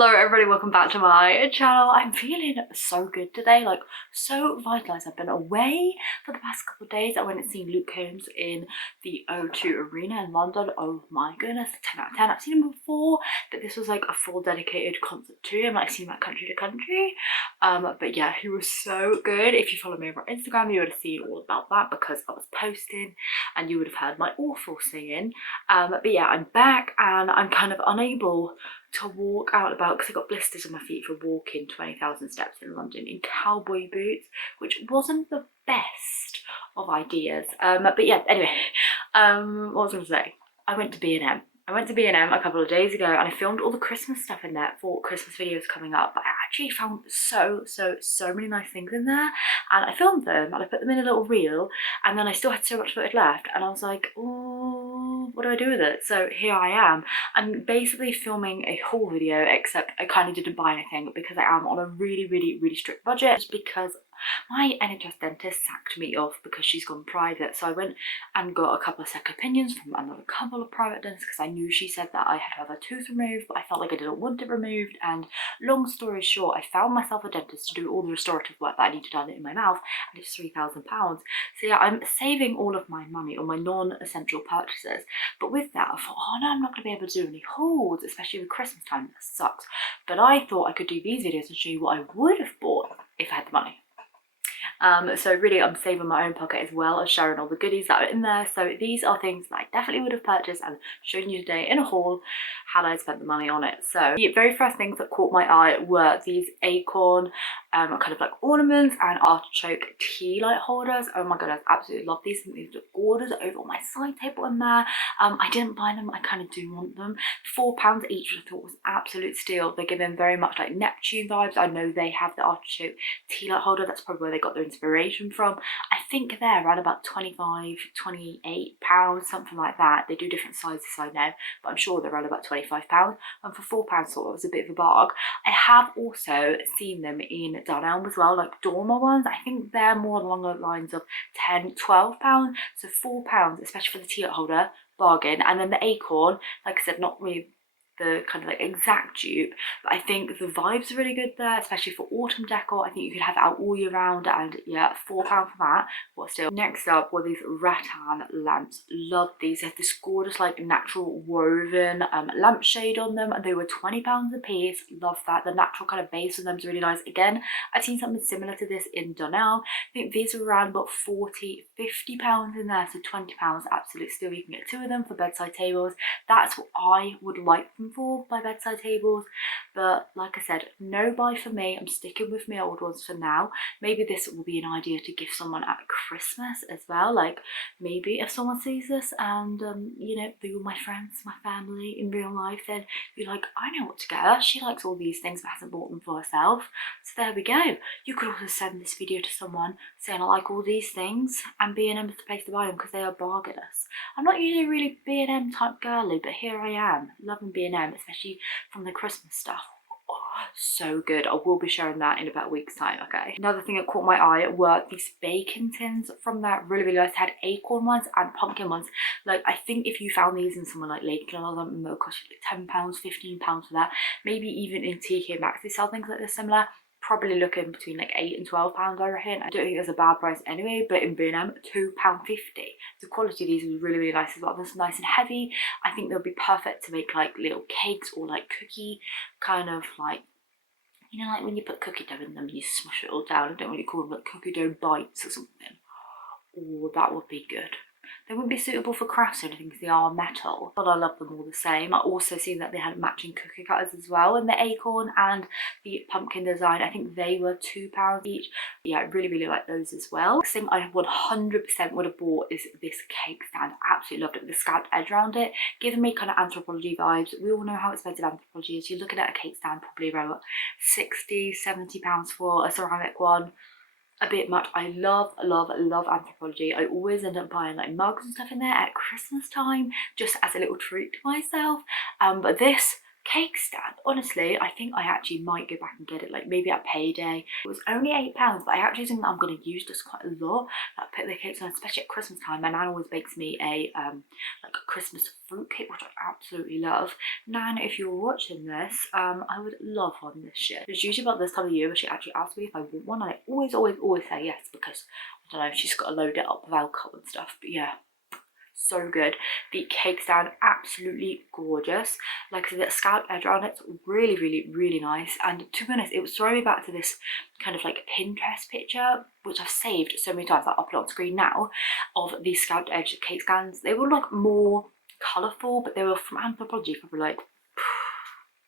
Hello everybody, welcome back to my channel. I'm feeling so good today, like so revitalised. I've been away for the past couple of days. I went and seen Luke Combs in the O2 Arena in London. Oh my goodness, 10 out of 10. I've seen him before, but this was like a full dedicated concert to him. I've seen him like country to country. But yeah, he was so good. If you follow me over on Instagram, you would have seen all about that because I was posting and you would have heard my awful singing. But yeah, I'm back and I'm kind of unable to walk out and about because I got blisters on my feet for walking 20,000 steps in London in cowboy boots, which wasn't the best of ideas. But yeah, anyway, what was I going to say? I went to B&M. I went to B&M a couple of days ago and I filmed all the Christmas stuff in there for Christmas videos coming up, but I actually found so many nice things in there, and I filmed them and I put them in a little reel, and then I still had so much footage left and I was like, oh, what do I do with it? So here I am. I'm basically filming a haul video, except I kind of didn't buy anything because I am on a really strict budget, just because my NHS dentist sacked me off because she's gone private. So I went and got a couple of second opinions from another couple of private dentists because I knew she said that I had to have a tooth removed, but I felt like I didn't want it removed. And long story short, I found myself a dentist to do all the restorative work that I needed done in my mouth, and it's £3,000. So yeah, I'm saving all of my money on my non-essential purchases. But with that, I thought, oh no, I'm not going to be able to do any hauls, especially with Christmas time. That sucks. But I thought I could do these videos and show you what I would have bought if I had the money. So really I'm saving my own pocket as well as sharing all the goodies that are in there. So these are things that I definitely would have purchased and showing you today in a haul had I spent the money on it. So the very first things that caught my eye were these acorn kind of like ornaments and artichoke tea light holders. Oh my god, I absolutely love these. I think these look gorgeous over on my side table in there. I didn't buy them, I kind of do want them. £4 each, which I thought was absolute steal. They're giving very much like Neptune vibes. I know they have the artichoke tea light holder, that's probably where they got their inspiration from. I think they're around about £25, £28, something like that. They do different sizes, I know, but I'm sure they're around about £25, and for £4 thought it was a bit of a bargain. I have also seen them in Dunelm as well, like dormer ones. I think they're more along the lines of £10, £12, so £4, especially for the tea light holder, bargain. And then the acorn, like I said, not really the kind of like exact dupe, but I think the vibes are really good there, especially for autumn decor. I think you could have it out all year round, and yeah, £4 for that, but still. Next up were these rattan lamps. Love these. They have this gorgeous like natural woven lampshade on them, and they were £20 a piece. Love that. The natural kind of base on them is really nice. Again, I've seen something similar to this in Dunelm. I think these are around about £40–50 in there, so £20 absolute steal. You can get 2 of them for bedside tables. That's what I would like them for, by bedside tables. But like I said, no buy for me. I'm sticking with my old ones for now. Maybe this will be an idea to give someone at Christmas as well. Like maybe if someone sees this and you know, they're my friends, my family in real life, then you're like, I know what to get her. She likes all these things but hasn't bought them for herself. So there we go. You could also send this video to someone saying I like all these things, and B&M is the place to buy them because they are bargainous. I'm not usually really B&M type girly, but here I am, loving B&M, especially from the Christmas stuff. Oh, so good. I will be sharing that in about a week's time, okay? Another thing that caught my eye were these baking tins from that. Really nice. They had acorn ones and pumpkin ones. Like, I think if you found these in somewhere like Lakeland or something, it would cost you like £10, £15 for that. Maybe even in TK Maxx they sell things like this similar. Probably looking between like £8 and £12, I reckon. I don't think it's a bad price anyway, but in B&M, £2.50. The quality of these was really nice as well. This is nice and heavy. I think they'll be perfect to make like little cakes or like cookie kind of like, you know, like when you put cookie dough in them and you smush it all down. I don't really call them like cookie dough bites or something. Oh, that would be good. They wouldn't be suitable for crafts or anything because they are metal, but I love them all the same. I also seen that they had matching cookie cutters as well in the acorn and the pumpkin design. I think they were £2 each. Yeah, I really like those as well. Next thing I 100% would have bought is this cake stand. Absolutely loved it with the scalloped edge around it, giving me kind of Anthropology vibes. We all know how expensive Anthropology is. You're looking at a cake stand probably around what, £60–70 for a ceramic one. A bit much. I love Anthropology. I always end up buying like mugs and stuff in there at Christmas time just as a little treat to myself. But this cake stand, honestly, I think I actually might go back and get it, like maybe at payday. It was only £8, but I actually think that I'm going to use this quite a lot. Like put the cakes on, especially at Christmas time. My nan always bakes me a like a Christmas fruit cake, which I absolutely love. Nan, if you're watching this, I would love one this year. It's usually about this time of year where she actually asks me if I want one, and I always say yes, because I don't know, she's got to load it up with alcohol and stuff. But yeah, so good. The cake stand, absolutely gorgeous. Like I said, that scalloped edge on it's really nice. And to be honest, it was throwing me back to this kind of like Pinterest picture, which I've saved so many times. I'll put it on screen now, of these scalloped edge cake stands. They were like more colourful, but they were from Anthropology, probably like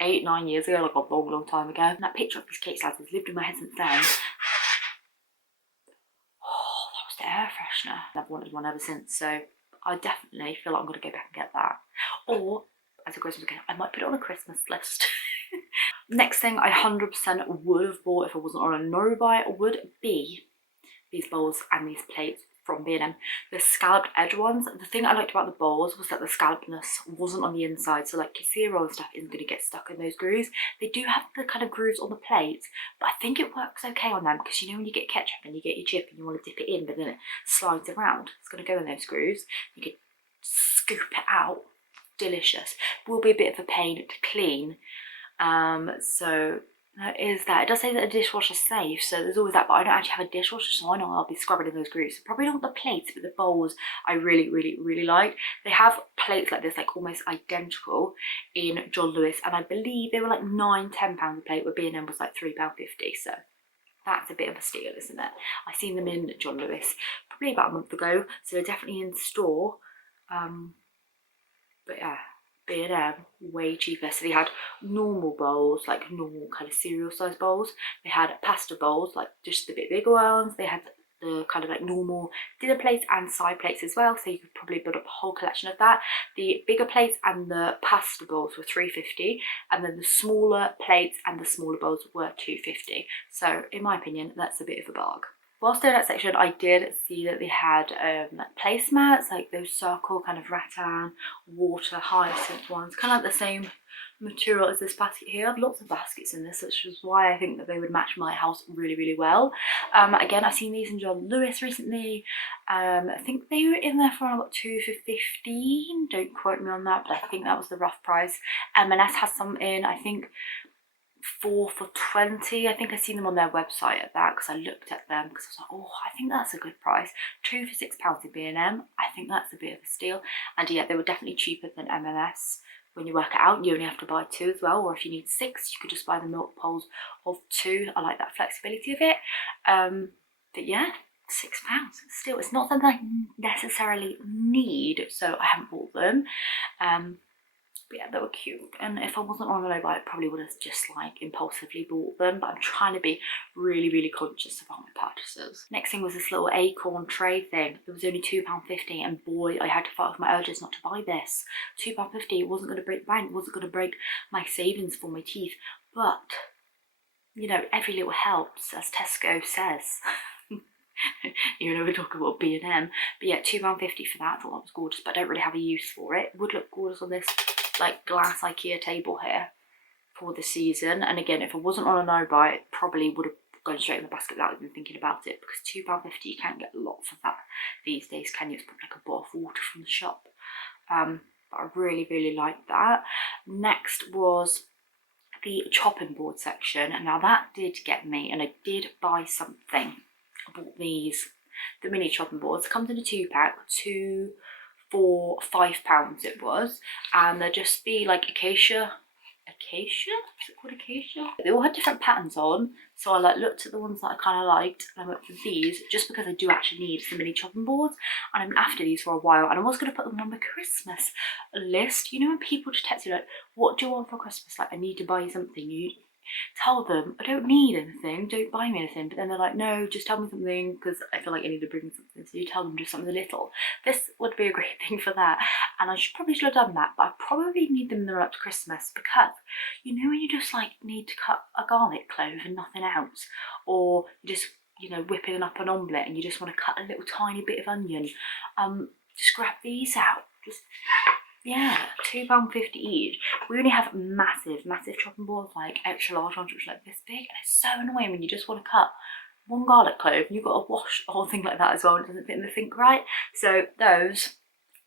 8-9 years ago, like a long time ago. And that picture of these cake stands has lived in my head since then. Oh, that was the air freshener. I've wanted one ever since, so I definitely feel like I'm going to go back and get that. Or, as a Christmas gift, I might put it on a Christmas list. Next thing I 100% would have bought if I wasn't on a no-buy would be these bowls and these plates from B&M. The scalloped edge ones. The thing I liked about the bowls was that the scallopedness wasn't on the inside, so like casserole and stuff isn't going to get stuck in those grooves. They do have the kind of grooves on the plates, but I think it works okay on them, because you know when you get ketchup and you get your chip and you want to dip it in, but then it slides around, it's going to go in those grooves. You can scoop it out. Delicious. Will be a bit of a pain to clean, so that is that. It does say that a dishwasher's safe, so there's always that, but I don't actually have a dishwasher, so I know I'll be scrubbing in those grooves. So probably not the plates, but the bowls I really like. They have plates like this, like almost identical in John Lewis, and I believe they were like £9–10 a plate, where B&M was like £3.50, so that's a bit of a steal, isn't it? I seen them in John Lewis probably about a month ago, so they're definitely in store. But yeah, B&M, way cheaper. So they had normal bowls, like normal kind of cereal size bowls. They had pasta bowls, like just the bit bigger ones. They had the kind of like normal dinner plates and side plates as well, so you could probably build up a whole collection of that. The bigger plates and the pasta bowls were £3.50, and then the smaller plates and the smaller bowls were £2.50. So in my opinion, that's a bit of a bargain. Whilst in that section, I did see that they had placemats, like those circle kind of rattan, water, hyacinth ones, kind of like the same material as this basket here. I have lots of baskets in this, which is why I think that they would match my house really well. Again, I've seen these in John Lewis recently. I think they were in there for about £2 for £15. Don't quote me on that, but I think that was the rough price. M&S has some in, I think, 4 for £20. I think I've seen them on their website at that, because I looked at them because I was like, oh, I think that's a good price. 2 for £6 in B&M. I think that's a bit of a steal. And yeah, they were definitely cheaper than M&S. When you work it out, you only have to buy 2 as well, or if you need 6, you could just buy the milk poles of 2. I like that flexibility of it. But yeah, £6 still. It's not something I necessarily need, so I haven't bought them. But yeah, they were cute, and if I wasn't on a low buy, I probably would have just like impulsively bought them, but I'm trying to be really conscious about my purchases. Next thing was this little acorn tray thing. It was only £2.50, and boy, I had to fight with my urges not to buy this. £2.50, it wasn't going to break the bank, it wasn't going to break my savings for my teeth, but you know, every little helps, as Tesco says. Even though we're talking about B&M, but yeah, £2.50 for that. I thought that was gorgeous, but I don't really have a use for it. It would look gorgeous on this like glass IKEA table here for the season. And again, if I wasn't on a no buy, it probably would have gone straight in the basket without even thinking about it, because £2.50, you can't get a lot for that these days, can you? It's probably like a bottle of water from the shop. But I really like that. Next was the chopping board section, and now that did get me, and I did buy something. I bought these, the mini chopping boards. It comes in a 2-pack, 2 for £5 it was, and they're just the like acacia, is it called acacia? They all had different patterns on, so I like looked at the ones that I kind of liked, and I went for these just because I do actually need some mini chopping boards, and I'm after these for a while, and I was going to put them on my Christmas list. You know when people just text you like, what do you want for Christmas? Like, I need to buy you something. You tell them, I don't need anything, don't buy me anything, but then they're like, no, just tell me something because I feel like I need to bring something. So you tell them just something little. This would be a great thing for that, and I probably should have done that, but I probably need them in the run up to Christmas, because you know when you just like need to cut a garlic clove and nothing else, or you just, you know, whipping up an omelette and you just want to cut a little tiny bit of onion, just grab these out. Just Yeah, £2.50 each. We only have massive chopping boards, like extra large ones, which are like this big, and it's so annoying when you just want to cut one garlic clove and you've got to wash the whole thing like that as well, and it doesn't fit in the sink right. So those,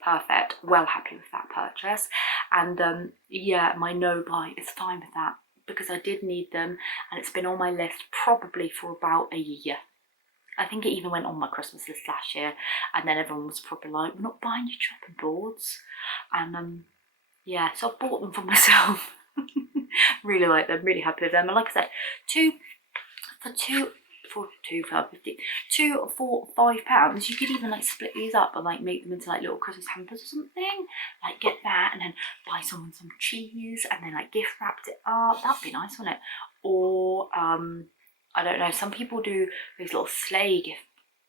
perfect. Well happy with that purchase. And yeah, my no buy is fine with that because I did need them, and it's been on my list probably for about a year. I think it even went on my Christmas list last year, and then everyone was probably like, we're not buying you chopping boards. And yeah, so I bought them for myself. Really like them, really happy with them. And like I said, £2 for £5, you could even like split these up and like make them into like little Christmas hampers or something. Like get that and then buy someone some cheese and then like gift wrapped it up. That'd be nice, wouldn't it? Or I don't know, some people do those little sleigh gift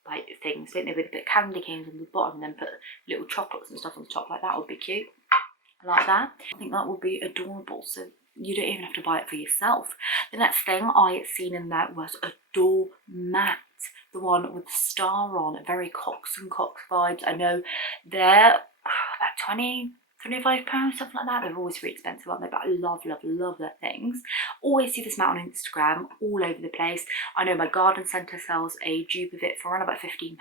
like things, don't they, with a bit of candy canes on the bottom and then put little chocolates and stuff on the top. Like that would be cute. I like that. I think that would be adorable. So you don't even have to buy it for yourself. The next thing I seen in there was a doormat, the one with the star on, very Cox and Cox vibes. I know they're about £20, £25, something like that. They're always really expensive, aren't they? But I love their things. Always see this mat on Instagram all over the place. I know my garden centre sells a dupe of it for around about £15,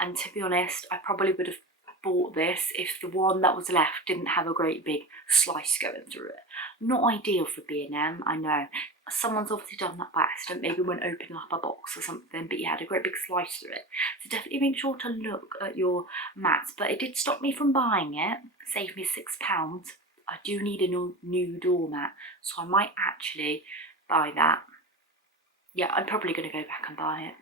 and to be honest, I probably would have bought this if the one that was left didn't have a great big slice going through it. Not ideal for B&M, I know. Someone's obviously done that by accident, maybe when opening up a box or something, but you had a great big slice through it. So definitely make sure to look at your mats. But it did stop me from buying it, saved me £6. I do need a new doormat, so I might actually buy that. Yeah, I'm probably going to go back and buy it.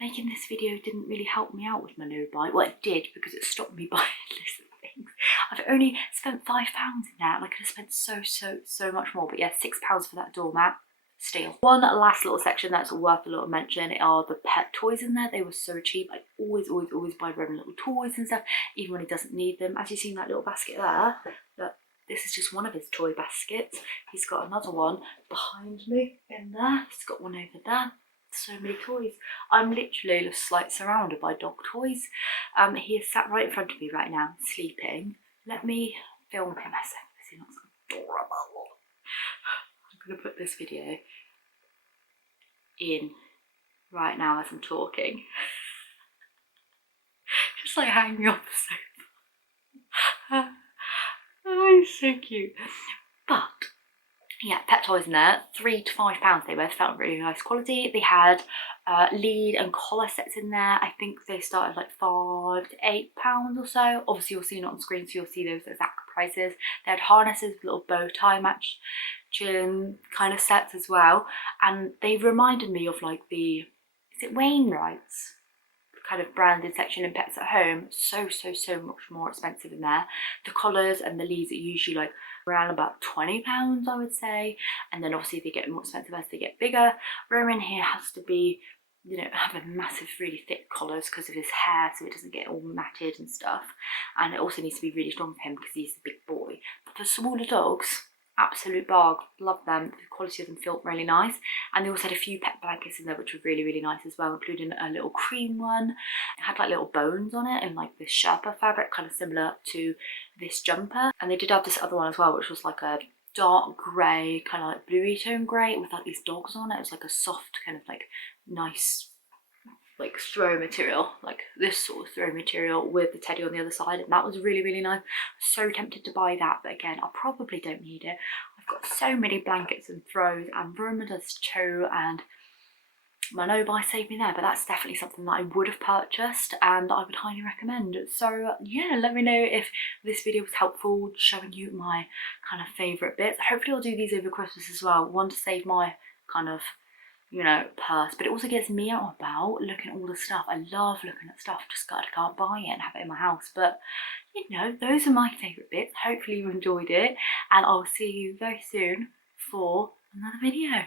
Making this video didn't really help me out with my no buy. Well, it did because it stopped me buying lists of things. I've only spent £5 in that, and I could have spent so much more. But yeah, £6 for that doormat. Steal. One last little section that's worth a little mention are the pet toys in there. They were so cheap. I always buy Roman little toys and stuff, even when he doesn't need them. As you see in that little basket there, look, this is just one of his toy baskets. He's got another one behind me in there. He's got one over there. So many toys. I'm literally just like surrounded by dog toys. He is sat right in front of me right now, sleeping. Let me film him a second because he looks adorable. I'm going to put this video in right now as I'm talking. Just like hanging off the sofa. Oh, he's so cute. But yeah, pet toys in there, £3 to £5 they both felt really nice quality. They had lead and collar sets in there. I think they started like £5 to £8 or so. Obviously you'll see it on screen, so you'll see those exact prices. They had harnesses with little bow tie matching kind of sets as well, and they reminded me of like the, is it Wainwright's kind of branded section in Pets at Home. So much more expensive in there. The collars and the leads are usually like around about £20, I would say, and then obviously they get more expensive as they get bigger. Roman here has to be, you know, have a massive really thick collars because of his hair, so it doesn't get all matted and stuff, and it also needs to be really strong for him because he's a big boy. But for smaller dogs, absolute barg, love them. The quality of them felt really nice, and they also had a few pet blankets in there which were really nice as well, including a little cream one. It had like little bones on it in like this Sherpa fabric, kind of similar to this jumper, and they did have this other one as well which was like a dark grey, kind of like bluey tone grey with like these dogs on it. It was like a soft kind of like nice like throw material, like this sort of throw material with the teddy on the other side, and that was really nice. So tempted to buy that, but again, I probably don't need it. I've got so many blankets and throws, and Roman does too, and my no buy saved me there. But that's definitely something that I would have purchased and I would highly recommend. So yeah, let me know if this video was helpful, showing you my kind of favourite bits. Hopefully I'll do these over Christmas as well, one to save my kind of, you know, purse, but it also gets me out and about looking at all the stuff. I love looking at stuff, just I can't buy it and have it in my house. But you know, those are my favourite bits. Hopefully you enjoyed it, and I'll see you very soon for another video.